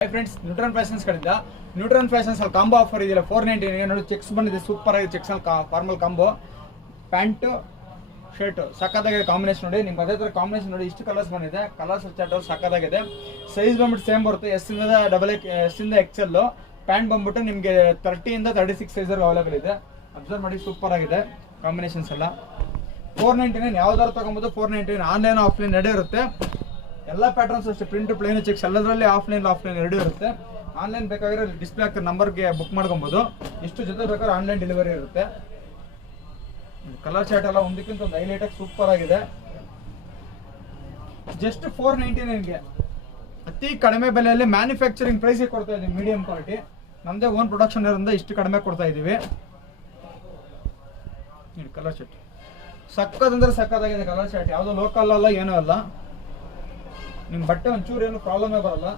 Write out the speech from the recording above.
Hi friends, neutron fashions ಕಡೆಯಿಂದ neutron fashions ಅಲ್ಲಿ combo offer ಇದೆಯಲ್ಲ 499 ನೋಡಿ. ಚೆಕ್ಸ್ ಬಂದಿದೆ, ಸೂಪರ್ ಆಗಿದೆ. ಚೆಕ್ಸ್ ಅಲ್ಲಿ ಫಾರ್ಮಲ್ ಕಾಂಬೋ ಪ್ಯಾಂಟ್ ಶರ್ಟ್ ಸಕ್ಕತ್ತಾಗಿದೆ ಕಾಂಬಿನೇಷನ್ ನೋಡಿ. ನಿಮ್ಗೆ ಅದೇ ಥರ ಕಾಂಬಿನೇಷನ್ ನೋಡಿ. ಇಷ್ಟು ಕಲರ್ಸ್ ಬಂದಿದೆ. ಕಲರ್ಸ್ ಚಾರ್ಟ್ ಸಕ್ಕತ್ತಾಗಿದೆ. ಸೈಜ್ ಬಂದ್ಬಿಟ್ಟು ಸೇಮ್ ಬರುತ್ತೆ. ಎಸ್ ಇಂದ XL. ಪ್ಯಾಂಟ್ ಬಂದ್ಬಿಟ್ಟು ನಿಮಗೆ 30 ಇಂದ 36 ಸೈಜ್ ಅವೈಲೇಬಲ್ ಇದೆ. ಅಬ್ಸರ್ವ್ ಮಾಡಿ, ಸೂಪರ್ ಆಗಿದೆ ಕಾಂಬಿನೇಷನ್ಸ್ ಎಲ್ಲ. 499 ಯಾವ್ದಾದ್ರು ತಗೊಬೋದು. 499 ಆನ್ಲೈನ್ ಆಫ್ಲೈನ್ ಎರಡೇ ಇರುತ್ತೆ. ಎಲ್ಲ ಪ್ಯಾಟರ್ನ್ಸ್ ಅಷ್ಟೇ, ಪ್ರಿಂಟ್ ಪ್ಲೇನ್ ಚೆಕ್ಸ್ ಎಲ್ಲದರಲ್ಲಿ ಆಫ್ಲೈನ್ ಎರಡೂ ಇರುತ್ತೆ. ಆನ್ಲೈನ್ ಬೇಕಾಗಿರೋ ಡಿಸ್ಪ್ಲೇ ಆಗ್ತದೆ, ನಂಬರ್ಗೆ ಬುಕ್ ಮಾಡ್ಕೊಬೋದು. ಎಷ್ಟು ಜೊತೆ ಬೇಕಾದ್ರೆ ಆನ್ಲೈನ್ ಡೆಲಿವರಿ ಇರುತ್ತೆ. ಕಲರ್ ಚಾರ್ಟ್ ಎಲ್ಲ ಒಂದಕ್ಕಿಂತ ಒಂದು ಹೈಲೈಟಾಗಿ ಸೂಪರ್ ಆಗಿದೆ. ಜಸ್ಟ್ 499ಗೆ ಅತಿ ಕಡಿಮೆ ಬೆಲೆಯಲ್ಲಿ ಮ್ಯಾನುಫ್ಯಾಕ್ಚರಿಂಗ್ ಪ್ರೈಸಿಗೆ ಕೊಡ್ತಾ ಇದ್ದೀವಿ. ಮೀಡಿಯಂ ಕ್ವಾಲಿಟಿ ನಮ್ಮದೇ ಓನ್ ಪ್ರೊಡಕ್ಷನ್ ಇರೋದ್ರಿಂದ ಇಷ್ಟು ಕಡಿಮೆ ಕೊಡ್ತಾ ಇದ್ದೀವಿ. ಕಲರ್ ಚಾರ್ಟ್ ಸಕ್ಕದಂದ್ರೆ ಸಕ್ಕದಾಗಿದೆ. ಕಲರ್ ಚಾರ್ಟ್ ಯಾವುದೋ ಲೋಕಲ್ ಅಲ್ಲ, ಏನೂ ಅಲ್ಲ. ನಿಮ್ಮ ಬಟ್ಟೆ ಒಂಚೂರು ಏನು ಪ್ರಾಬ್ಲಮೇ ಬರಲ್ಲ.